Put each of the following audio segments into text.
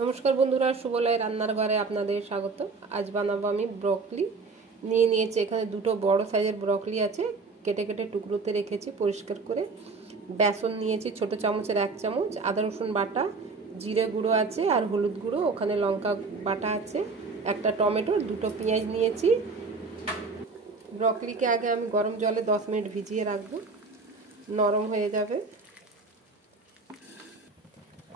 নমস্কার বন্ধুরা, শুভলয় রান্নার ঘরে আপনাদের স্বাগত। আজ বানাবো আমি ব্রকলি। নিয়েছি এখানে দুটো বড় সাইজের ব্রকলি আছে, কেটে কেটে টুকরোতে রেখেছি পরিষ্কার করে। বেসন নিয়েছি ছোট চামচের 1 চামচ, আদা রসুন বাটা, জিরে গুঁড়ো আছে আর হলুদ গুঁড়ো, ওখানে লঙ্কা বাটা আছে, একটা টমেটো, দুটো পেঁয়াজ নিয়েছি। ব্রকলিকে আগে আমি গরম জলে 10 মিনিট ভিজিয়ে রাখবো, নরম হয়ে যাবে।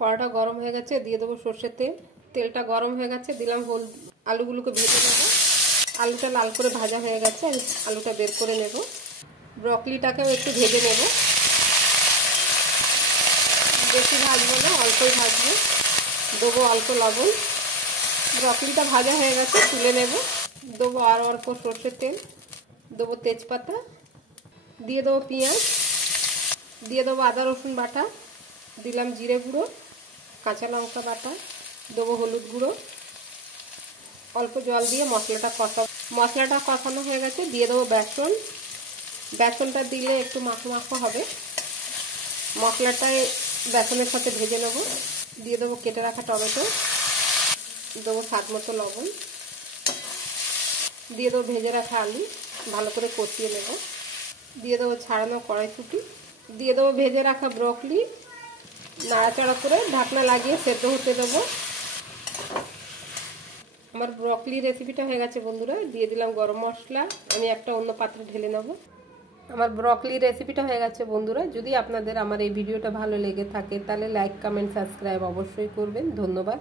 কড়াটা গরম হয়ে গেছে, দিয়ে দেবো সর্ষের তেল। তেলটা গরম হয়ে গেছে, দিলাম আলুগুলোকে ভেজে নেব। আলুটা লাল করে ভাজা হয়ে গেছে, আমি আলুটা বের করে নেব। ব্রকলিটাকেও একটু ভেজে নেব, বেশি ভাজবো না, অল্পই ভাজবো। দেবো অল্প লবণ। ব্রকলিটা ভাজা হয়ে গেছে, তুলে নেব। দেবো আর অল্প সর্ষের তেল, দেবো তেজপাতা, দিয়ে দেবো পেঁয়াজ, দিয়ে দেবো আদা রসুন বাটা, দিলাম জিরে গুঁড়ো, কাঁচা লঙ্কা বাটা, দেবো হলুদ গুঁড়ো, অল্প জল দিয়ে মশলাটা কষানো হয়ে গেছে, দিয়ে দেবো বেসন। বেসনটা দিলে একটু মাখো মাখো হবে। মশলাটায় বেসনের সাথে ভেজে নেব। দিয়ে দেবো কেটে রাখা টমেটো, দেবো স্বাদ মতো লবণ, দিয়ে দেবো ভেজে রাখা আলু, ভালো করে কষিয়ে নেব। দিয়ে দেবো ছাড়ানো কড়াইশুঁটি, দিয়ে দেবো ভেজে রাখা ব্রকলি, নাড়াচাড়া করে ঢাকনা লাগিয়ে সেদ্ধ হতে দেবো। আমার ব্রকলি রেসিপিটা হয়ে গেছে বন্ধুরা। দিয়ে দিলাম গরম মশলা, আমি একটা অন্য পাত্রে ঢেলে নেব। আমার ব্রকলি রেসিপিটা হয়ে গেছে বন্ধুরা। যদি আপনাদের আমার এই ভিডিওটা ভালো লেগে থাকে তাহলে লাইক, কমেন্ট, সাবস্ক্রাইব অবশ্যই করবেন। ধন্যবাদ।